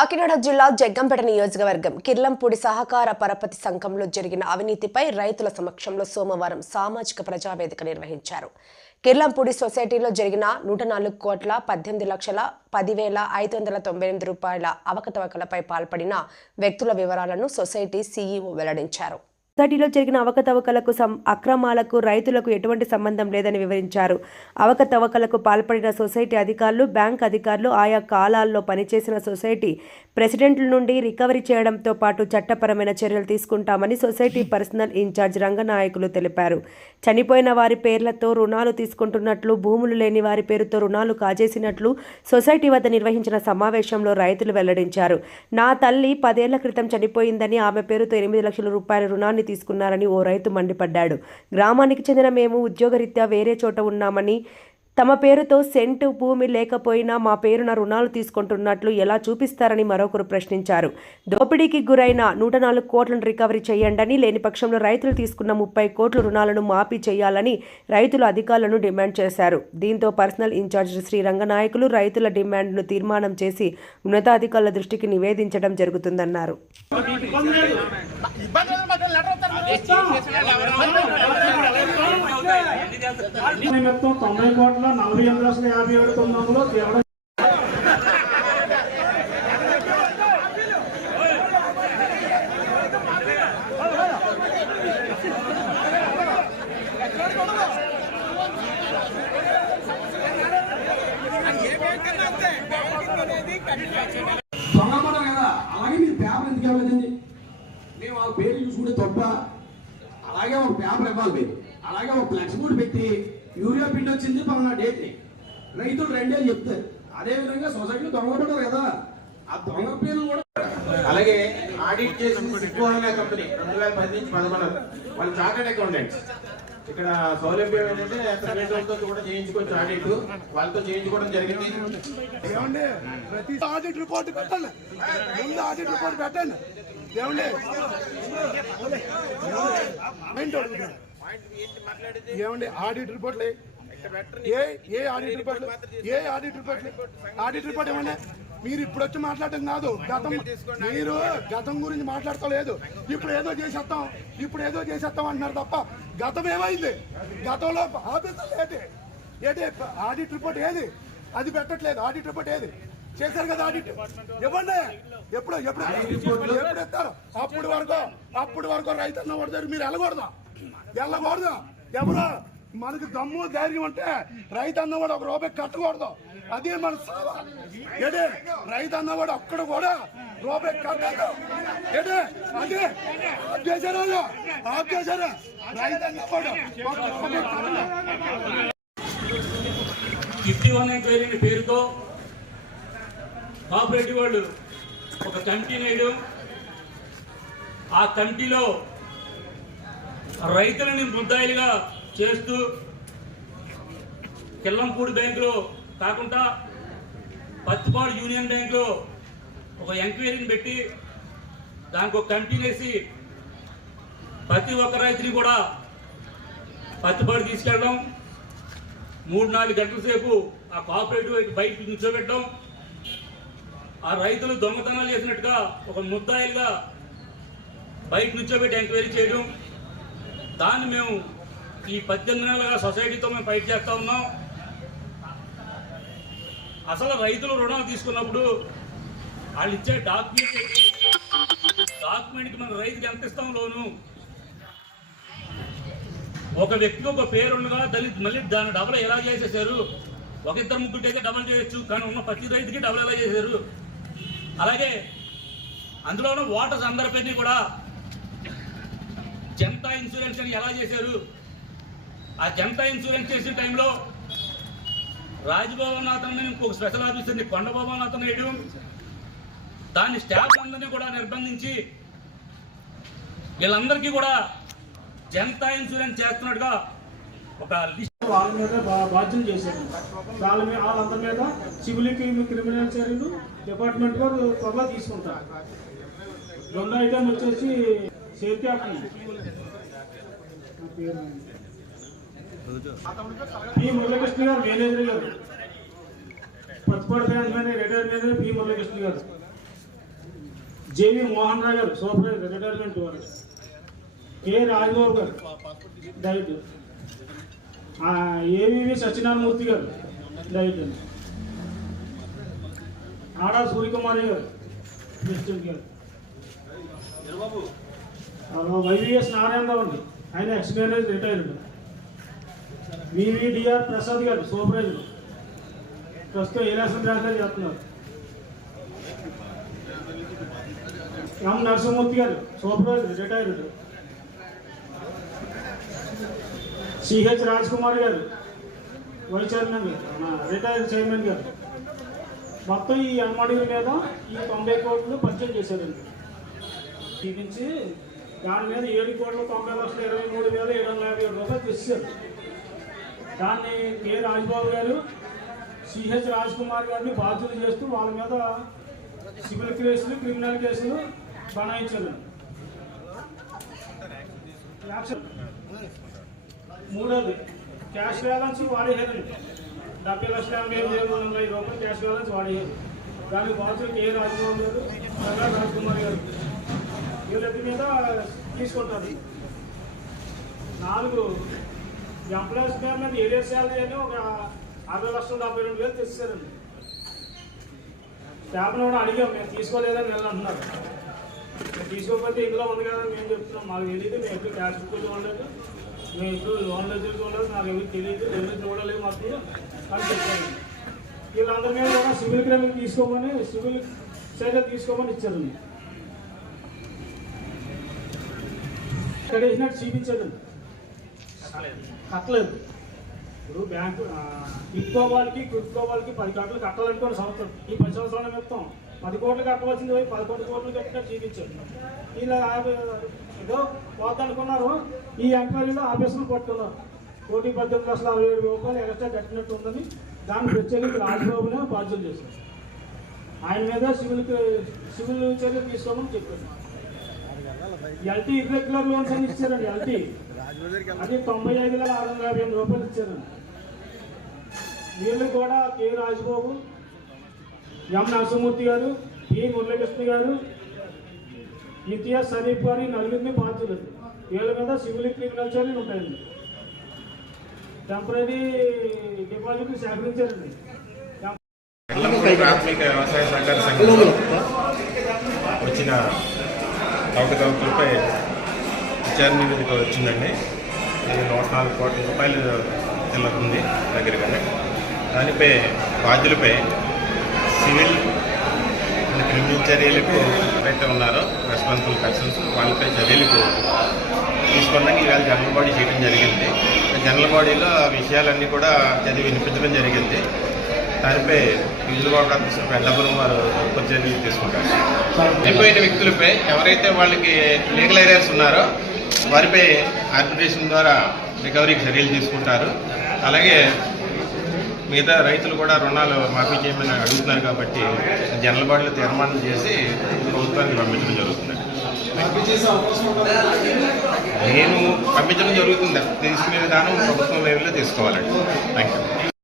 కాకినాడ జిల్లా జగ్గంపేట నియోజకవర్గం కిర్లంపూడి సహకార పరపతి సంఘంలో జరిగిన అవినీతిపై రైతుల సమక్షంలో సోమవారం సామాజిక ప్రజావేదిక నిర్వహించారు. కిర్లంపూడి సొసైటీలో జరిగిన నూట నాలుగు కోట్ల పద్దెనిమిది లక్షల పదివేల ఐదు వందల తొంభై ఎనిమిది రూపాయల అవకతవకలపై పాల్పడిన వ్యక్తుల వివరాలను సొసైటీ సీఈఓ వెల్లడించారు. సొసైటీలో జరిగిన అవకతవకలకు సం అక్రమాలకు రైతులకు ఎటువంటి సంబంధం లేదని వివరించారు. అవకతవకలకు పాల్పడిన సొసైటీ అధికారులు బ్యాంక్ అధికారులు ఆయా కాలాల్లో పనిచేసిన సొసైటీ ప్రెసిడెంట్ల నుండి రికవరీ చేయడంతో పాటు చట్టపరమైన చర్యలు తీసుకుంటామని సొసైటీ పర్సనల్ ఇన్ఛార్జ్ రంగనాయకులు తెలిపారు. చనిపోయిన వారి పేర్లతో రుణాలు తీసుకుంటున్నట్లు భూములు లేని వారి పేరుతో రుణాలు కాజేసినట్లు సొసైటీ వద్ద నిర్వహించిన సమావేశంలో రైతులు వెల్లడించారు. నా తల్లి పదేళ్ళ క్రితం చనిపోయిందని ఆమె పేరుతో ఎనిమిది లక్షల రూపాయల రుణాన్ని తీసుకున్నారని ఓ రైతు మండిపడ్డాడు. గ్రామానికి చెందిన మేము ఉద్యోగరీత్యా వేరే చోట ఉన్నామని తమ పేరుతో సెంటు భూమి లేకపోయినా మా పేరున రుణాలు తీసుకుంటున్నట్లు ఎలా చూపిస్తారని మరొకరు ప్రశ్నించారు. దోపిడీకి గురైన నూట నాలుగు కోట్లను రికవరీ చేయండని లేని పక్షంలో రైతులు తీసుకున్న ముప్పై కోట్ల రుణాలను మాఫీ చేయాలని రైతులు అధికారులను డిమాండ్ చేశారు. దీంతో పర్సనల్ ఇన్ఛార్జ్ శ్రీ రంగనాయకులు రైతుల డిమాండ్ను తీర్మానం చేసి ఉన్నతాధికారుల దృష్టికి నివేదించడం జరుగుతుందన్నారు. నిమిత్తం తొంభై కోట్ల నలభై ఎనిమిది లక్షల యాభై ఏడు తొమ్మిది వందలు తేవడం దొంగపడం కదా. అలాగే మీరు పేపర్ ఎందుకు ఇవ్వలేదండి మేము వాళ్ళ పేర్లు చూసుకుంటే తప్ప అలాగే ఒక పేపర్ ఇవ్వాలి మీరు. అలాగే ఒక ఫ్లెక్స్ బోర్డు పెట్టి యూరియా పిండి వచ్చింది పలానా డేట్ రైతులు రెండే చెప్తారు. అదే విధంగా సొసైటీలో దొంగపడరు కదా. ఆ దొంగ పేర్లు కూడా అలాగే ఆడిట్ చేసిన సిక్కు అనే కంపెనీ రెండు వేల పది నుంచి పదకొండు. వాళ్ళు చార్టెడ్ అకౌంటెంట్స్ ఇక్కడ సౌలభ్యం ఏంటంటే ప్రైవేట్ వాళ్ళతో కూడా చేయించుకోవచ్చు ఆడిట్ వాళ్ళతో చేయించుకోవడం జరిగింది. ఏమండి? ప్రతి ఆడిట్ రిపోర్ట్ పెట్టండి. ముందు ఆడిట్ రిపోర్ట్ పెట్టండి. ఏమండి ఆడిట్ రిపోర్ట్లు ఏ ఏ ఆడిట్ రిపోర్ట్ ఏ ఆడిట్ రిపోర్ట్లు ఆడిట్ రిపోర్ట్ ఏమండి మీరు ఇప్పుడు వచ్చి మాట్లాడటం కాదు. గతం మీరు గతం గురించి మాట్లాడతలేదు ఇప్పుడు ఏదో చేసేస్తాం. ఇప్పుడు ఏదో చేసేస్తాం అంటున్నారు తప్ప గతం ఏమైంది? గతంలో ఆఫీసర్లు ఏంటి? ఏంటి? ఆడిట్ రిపోర్ట్ ఏది? అది పెట్టట్లేదు. ఆడిట్ రిపోర్ట్ ఏది? చేశారు కదా ఆడిట్. ఇవ్వండి. ఎప్పుడు ఎప్పుడు ఎప్పుడు ఎత్తారు అప్పుడు వరకు అప్పుడు వరకు రైతన్న పడతారు మీరు వెళ్ళకూడదు. వెళ్ళకూడదు. ఎవరు? మనకు దమ్ము ధైర్యం అంటే రైతు అన్నవాడు ఒక రూపాయి కట్టకూడదు. అదే మన సేవ. ఏంటి రైతు అన్నవాడు అక్కడ కూడా రూపాయి కట్టదు. ఏంటి అదే? ఆఫ్ చేశారు? వాళ్ళు. ఆఫ్ చేశారు? రైతు అన్నవాడు ఒక రూపాయి పేరుతో కోఆపరేటివ్ వాళ్ళు ఒక కంటి నేయడం ఆ కమిటీలో రైతులని ముద్దాయిలుగా చేస్తూ కిల్లంపూడి బ్యాంకులో కాకుండా పత్తిపాడు యూనియన్ బ్యాంకులో ఒక ఎంక్వైరీని పెట్టి దానికి ఒక కమిటీ వేసి ప్రతి ఒక్క రైతుని కూడా పత్తిపాడు తీసుకెళ్ళడం మూడు నాలుగు గంటల సేపు ఆ కోఆపరేటివ్ బయట నిల్చోబెట్టడం ఆ రైతులు దొంగతనాలు చేసినట్టుగా ఒక ముద్దాయిలుగా బయట నుంచోబెట్టి ఎంక్వైరీ చేయడం దాన్ని మేము ఈ పద్దెనిమిది నెలలుగా సొసైటీతో మేము ఫైట్ చేస్తూ ఉన్నాం. అసలు రైతులు రుణం తీసుకున్నప్పుడు వాళ్ళు ఇచ్చే డాక్యుమెంట్ ఏంటి? డాక్యుమెంట్కి మన రైతుకి ఎంత ఇస్తాం లోను? ఒక వ్యక్తికి ఒక పేరుండగా దళిత్ మళ్ళీ దాన్ని డబల్ ఎలా చేసేసారు? ఒక ఇద్దరు ముగ్గురు అయితే డబల్ చేయొచ్చు కానీ ఉన్న ప్రతి రైతుకి డబల్ ఎలా చేశారు అలాగే అందులోనూ ఓటర్స్ అందరి పేరుని కూడా జనతా ఇన్సూరెన్స్ అని ఎలా చేశారు? ఆ జనతా ఇన్సూరెన్స్ చేసే టైంలో రాజ్భవన్ అతను ఇంకొక స్పెషల్ ఆఫీసర్ని కొండభవన్ అతను వేయడం దాన్ని స్టాఫ్ అందరినీ కూడా నిర్బంధించి వీళ్ళందరికీ కూడా జనతా ఇన్సూరెన్స్ చేస్తున్నట్టుగా ఒక లిస్ట్ వాళ్ళ మీద బా- చేశారు. వాళ్ళ మీద వాళ్ళందరి మీద సివిల్ క్రిమినల్ చర్యలు డిపార్ట్మెంట్ వారు త్వరగా తీసుకుంటారు. రెండో ఐటమ్ వచ్చేసి safety P. Muralikrishna Muralikrishna garu manager garu. Pachchipadu bank manager retire manager P. Muralikrishna garu. JV Mohan Rao garu super retirement వారు. K. Rajababu garu. DIET AVV Satyanarayana Murthy గారు డైట్ ఆడా సూర్యకుమారి గారు ప్రెసిడెంట్ గారు. వైవిఎస్ నారాయణరావు అండి ఆయన ex manager retired VVDR Prasad garu supervisor. ప్రస్తుతం ఏ రాష్ట్రం transfer చేస్తున్నారు. M Narasimhamurthy garu supervisor retired. CH Raj Kumar garu vice chairman garu retired chairman garu. మొత్తం ఈ అమ్మడుగుల మీద ఈ తొంభై కోట్లు పరిచయం చేశారండి. చూపించి దాని మీద ఏడు కోట్ల తొంభై లక్షల ఇరవై మూడు వేల ఏడు వందల యాభై ఏడు రూపాయలు తెచ్చారు దాన్ని కె. రాజబాబు గారు సిహెచ్ రాజ్ కుమార్ గారిని బాధ్యత చేస్తూ వాళ్ళ మీద సివిల్ కేసులు క్రిమినల్ కేసులు బనాయించారు యాక్షన్. మూడోది క్యాష్ బ్యాలెన్స్ వాడేయారండి డెబ్బై లక్షల యాభై ఐదు వేల వందల ఐదు రూపాయలు క్యాష్ బ్యాలెన్స్ వాడేయారు దానికి బాధ్యులు కె రాజబాబు గారు నగా రాజ్కుమార్ గారు. వీళ్ళకి మీద తీసుకుంటుంది నాలుగు ఎంప్లాయీస్ మీద మీద ఏరియర్ శాలరీ అని ఒక అరవై లక్షల డెబ్బై రెండు వేలు తెచ్చారండి స్టాఫ్ని కూడా అడిగాం మేము తీసుకోలేదని వీళ్ళు అంటున్నారు. తీసుకోకపోతే ఇందులో ఉంది కదా మేము చెప్తున్నాం. మాకు తెలియదు మేము ఎప్పుడు క్యాష్ బుక్ ఉండదు. మేము ఎప్పుడు లోన్లు ఎదురు నాకు ఏమీ తెలియదు ఎవరు చూడలేదు మాకు. అని చెప్పాను వీళ్ళందరి మీద కూడా సివిల్ క్రైమ్ తీసుకోమని సివిల్ చర్య తీసుకోమని ఇచ్చారు ఇక్కడ వేసినట్టు చూపించాడండి కట్టలేదు. ఇప్పుడు బ్యాంకు ఇప్పుకోవాలకి కుట్టుకోవాలకి పది కట్టలు కట్టాలనుకోని సంవత్సరం ఈ పది సంవత్సరాల మొత్తం. పది కోట్లు కట్టవలసింది పోయి పదకొండు కోట్లు కట్టినట్టు చూపించారు. ఇలా ఏదో పోద్దనుకున్నారు. ఈ ఎంక్వైరీలో ఆఫీసులు పట్టుకున్నారు. కోటి పద్దెనిమిది లక్షల అరవై ఏడు రూపాయలు ఎక్స్ట్రా కట్టినట్టు ఉందని దాన్ని ప్రత్యేకించి రాజబాబునే బాధ్యత చేశారు. ఆయన మీద సివిల్ సివిల్ చర్య తీసుకోమని చెప్పారు. ఎల్టీ ఇర్రెగ్యులర్ లోన్స్ అని ఇచ్చారండి ఎల్టీ. అది తొంభై ఐదు వేల ఆరు వందల యాభై ఎనిమిది రూపాయలు ఇచ్చారండి. వీళ్ళు కూడా కే రాజబాబు ఎం నరసింహమూర్తి గారు పి. మురళీకృష్ణ గారు ఇతిహాస్ సరీఫ్ గారు నలుగురిని బాధ్యులు వీళ్ళ మీద సివిల్ క్రిమినల్ చర్యలు ఉంటాయండి. టెంపరీ డిపాజిట్లు సేకరించారండి. ప్రాథమిక వ్యవసాయ సహకార సంఘం వచ్చిన అవకతవకలపై విచారణ నివేదిక వచ్చిందండి. ఇది నూట నాలుగు కోట్ల రూపాయలు తెల్లకుంది దగ్గరగానే. దానిపై బాధ్యులపై సివిల్ అండ్ క్రిమినల్ చర్యలకు ఎవరైతే ఉన్నారో రెస్పాన్సిబుల్ పర్సన్స్ వాళ్ళపై చర్యలకు తీసుకోవడానికి ఈవేళ జనరల్ బాడీ చేయడం జరిగింది. జనరల్ బాడీలో ఆ విషయాలన్నీ కూడా చదివి వినిపించడం జరిగింది. దానిపై విజువల్ ఆఫీసర్ పెద్దపురం వారు చర్యలు తీసుకుంటారు. చనిపోయిన వ్యక్తులపై ఎవరైతే వాళ్ళకి లీగల్ ఏరియాస్ ఉన్నారో వారిపై ఆర్బిట్రేషన్ ద్వారా రికవరీకి చర్యలు తీసుకుంటారు. అలాగే మిగతా రైతులు కూడా రుణాలు మాఫీ చేయమని అడుగుతున్నారు కాబట్టి జనరల్ బాడీలో తీర్మానం చేసి ప్రభుత్వానికి పంపించడం జరుగుతుంది. నేను పంపించడం జరుగుతుంది. తీసుకునే విధానం ప్రభుత్వం లెవెల్లో తీసుకోవాలండి. Thank you